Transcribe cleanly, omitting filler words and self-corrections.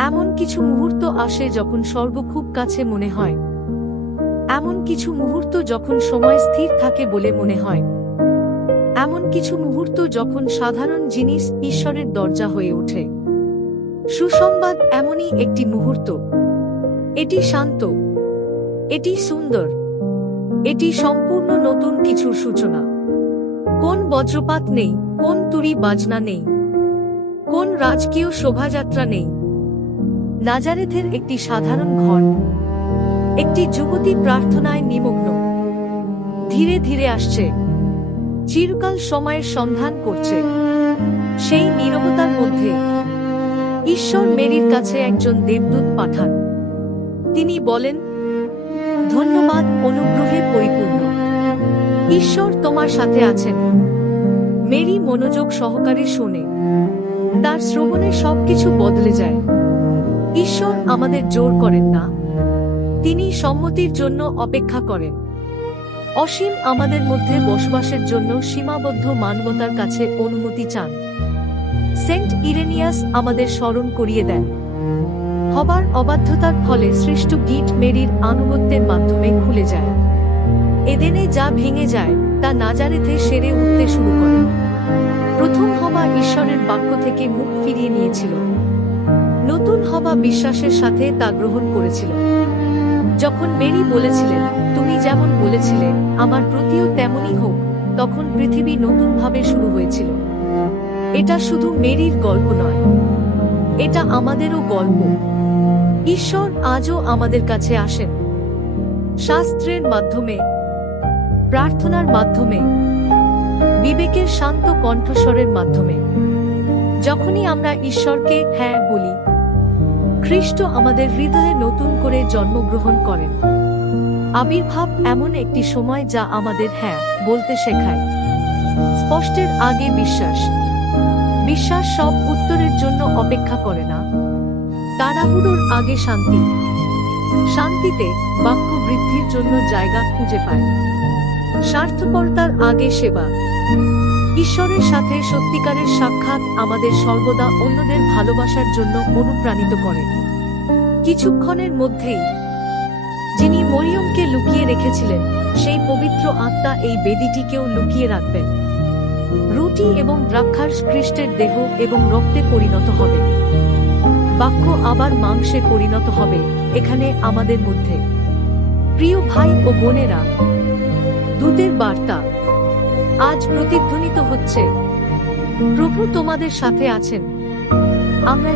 এমন কিছু মুহূর্ত আসে যখন স্বর্গ খুব কাছে মনে হয়। এমন কিছু মুহূর্ত যখন সময় স্থির থাকে বলে মনে হয়। এমন কিছু মুহূর্ত যখন সাধারণ জিনিস ঈশ্বরের দরজা হয়ে ওঠে। সুসংবাদ এমনই একটি মুহূর্ত। এটি শান্ত, এটি সুন্দর, এটি সম্পূর্ণ নতুন কিছুর সূচনা। কোন বজ্রপাত নেই, কোন তুরি বাজনা নেই, কোন রাজকীয় শোভাযাত্রা নেই। নাজারেথের একটি সাধারণ ঘর, একটি যুবতী প্রার্থনায় নিমগ্ন, ধীরে ধীরে আসছে, চিরকাল সময়ের সন্ধান করছে। সেই নীরবতার মধ্যে ঈশ্বর মেরির কাছে একজন দেবদূত পাঠান। তিনি বলেন, ধন্যবাদ, অনুগ্রহে পরিপূর্ণ, ঈশ্বর তোমার সাথে আছেন। মেরি মনোযোগ সহকারে শোনে। তার শ্রবণে সবকিছু বদলে যায়। ঈশ্বর আমাদের জোর করেন না, তিনি সম্মতির জন্য অপেক্ষা করেন। অসীম আমাদের মধ্যে বসবাসের জন্য সীমাবদ্ধ মানবতার কাছে অনুমতি চান। সেন্ট ইরেনিয়াস আমাদের স্মরণ করিয়ে দেন, হবার অবাধ্যতার ফলে সৃষ্ট গিট মেরির আনুগত্যের মাধ্যমে খুলে যায়। এদেনে যা ভেঙে যায় তা নাজারেথে সেরে উঠতে শুরু করে। প্রথম হওয়া ঈশ্বরের বাক্য থেকে মুখ ফিরিয়ে নিয়েছিল। নতুন হওয়া বিশ্বাসের সাথে তা গ্রহণ করেছিল। যখন মেরি বলেছিলেন, তুমি যেমন বলেছিলে আমার প্রতিও তেমনই হোক, তখন পৃথিবী নতুনভাবে শুরু হয়েছিল। এটা শুধু মেরির গল্প নয়, এটা আমাদেরও গল্প। ঈশ্বর আজও আমাদের কাছে আসেন, শাস্ত্রের মাধ্যমে, প্রার্থনার মাধ্যমে, বিবেকের শান্ত কণ্ঠস্বরের মাধ্যমে। যখনই আমরা ঈশ্বরকে হ্যাঁ বলি, খ্রিস্ট আমাদের হৃদয়ে নতুন করে জন্মগ্রহণ করেন। আবির্ভাব এমন একটি সময় যা আমাদের হ্যাঁ বলতে শেখায়। স্পষ্টের আগে বিশ্বাস। বিশ্বাস সব উত্তরের জন্য অপেক্ষা করে না। তাড়াহুড়োর আগে শান্তি। শান্তিতে বাক্য বৃদ্ধির জন্য জায়গা খুঁজে পায়। স্বার্থপরতার আগে সেবা। ঈশ্বরের সাথে সত্যিকারের সাক্ষাৎ আমাদের সর্বদা অন্যদের ভালোবাসার জন্য অনুপ্রাণিত করে। কিছুক্ষণের মধ্যেই যিনি মরিয়মকে লুকিয়ে রেখেছিলেন, সেই পবিত্র আত্মা এই বেদিটিকেও লুকিয়ে রাখবেন। রুটি এবং দ্রাক্ষারস খ্রিস্টের দেহ এবং রক্তে পরিণত হবে। বাক্য আবার মাংসে পরিণত হবে এখানে আমাদের মধ্যে। প্রিয় ভাই ও বোনেরা, দূতের বার্তা আজ প্রতিধ্বনিত হচ্ছে, প্রভু তোমাদের সাথে আছেন। আমরা